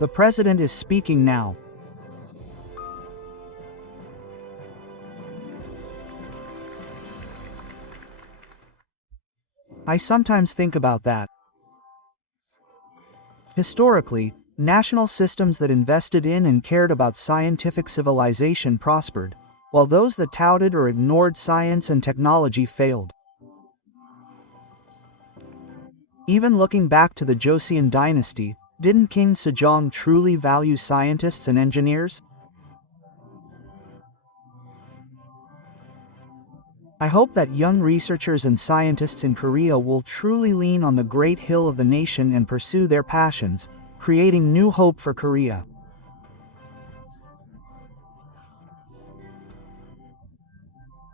The president is speaking now. I sometimes think about that. Historically, national systems that invested in and cared about scientific civilization prospered, while those that touted or ignored science and technology failed. Even looking back to the Joseon dynasty, didn't King Sejong truly value scientists and engineers? I hope that young researchers and scientists in Korea will truly lean on the great hill of the nation and pursue their passions, creating new hope for Korea.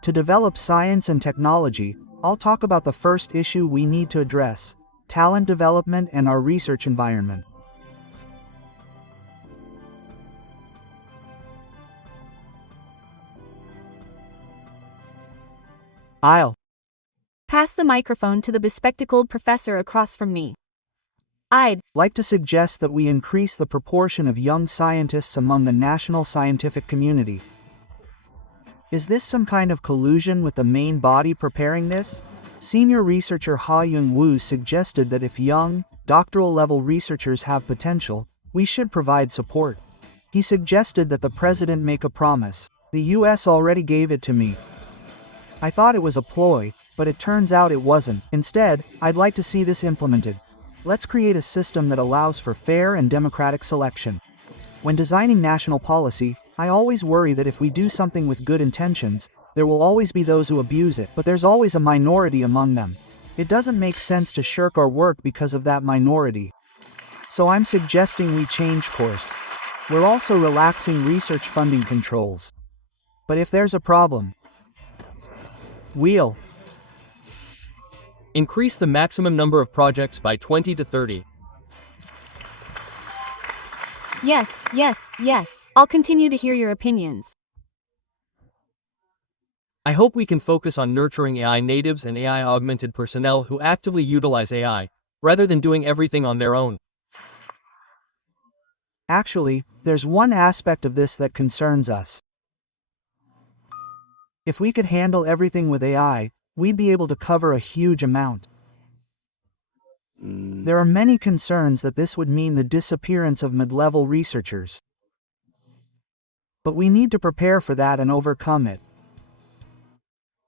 To develop science and technology, I'll talk about the first issue we need to address: talent development and our research environment. I'll pass the microphone to the bespectacled professor across from me. I'd like to suggest that we increase the proportion of young scientists among the national scientific community. Is this some kind of collusion with the main body preparing this? Senior researcher Ha Young-woo suggested that if young, doctoral-level researchers have potential, we should provide support. He suggested that the president make a promise. The US already gave it to me. I thought it was a ploy, but it turns out it wasn't. Instead, I'd like to see this implemented. Let's create a system that allows for fair and democratic selection. When designing national policy, I always worry that if we do something with good intentions, there will always be those who abuse it, but there's always a minority among them. It doesn't make sense to shirk our work because of that minority. So I'm suggesting we change course. We're also relaxing research funding controls. But if there's a problem, we'll increase the maximum number of projects by 20 to 30. Yes. I'll continue to hear your opinions. I hope we can focus on nurturing AI natives and AI-augmented personnel who actively utilize AI, rather than doing everything on their own. Actually, there's one aspect of this that concerns us. If we could handle everything with AI, we'd be able to cover a huge amount. There are many concerns that this would mean the disappearance of mid-level researchers. But we need to prepare for that and overcome it.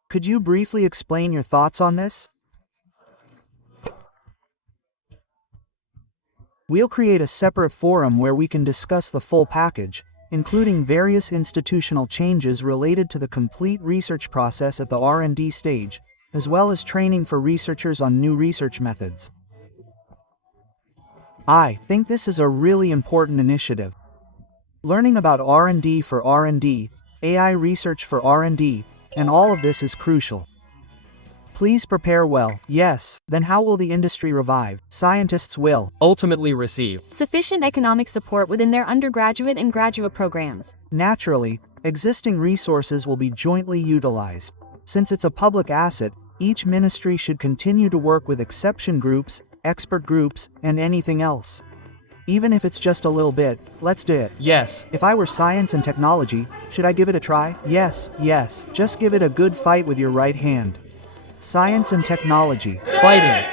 Could you briefly explain your thoughts on this? We'll create a separate forum where we can discuss the full package, including various institutional changes related to the complete research process at the R&D stage, as well as training for researchers on new research methods. I think this is a really important initiative. Learning about R&D for R&D, AI research for R&D, and all of this is crucial. Please prepare well. Yes, then how will the industry revive? Scientists will ultimately receive sufficient economic support within their undergraduate and graduate programs. Naturally, existing resources will be jointly utilized. Since it's a public asset, each ministry should continue to work with exception groups, expert groups, and anything else. Even if it's just a little bit, let's do it. Yes. If I were science and technology, should I give it a try? Yes. Just give it a good fight with your right hand. Science and technology. Fighting.